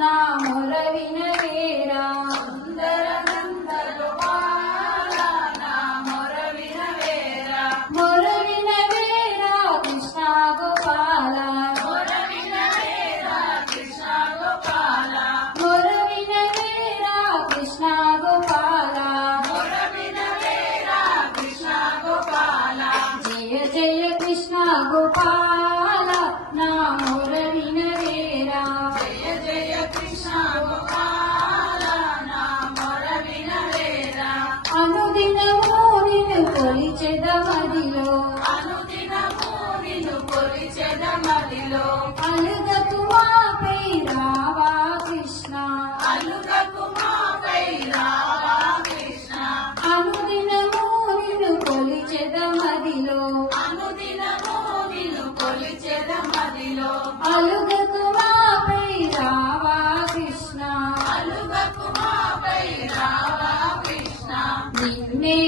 నా మొర వినవేరా సుందర నంద గోపాల నా మొర వినవేరా మొర వినవేరా కృష్ణ గోపాల మొర వినవేరా కృష్ణ గోపాల మొర వినవేరా కృష్ణ గోపాల మొర వినవేరా కృష్ణ గోపాల జయ జయ కృష్ణ గోపాల నా మొర వినవేరా జయ జయ కృష్ణ గోపాల నా మొర వినవేరా అనుదినము నిన్ను కొలిచెదమదిలో అనుదినము నిన్ను కొలిచెదమదిలో అలుగకు మాపై రావా కృష్ణ అలుగకు మాపై రావా కృష్ణ అనుదినము నిన్ను కొలిచెదమదిలో అనుదినము నిన్ను కొలిచెదమదిలో అలుగకు మాపై రావా కృష్ణ అలుగకు మాపై రావా కృష్ణ నిన్నే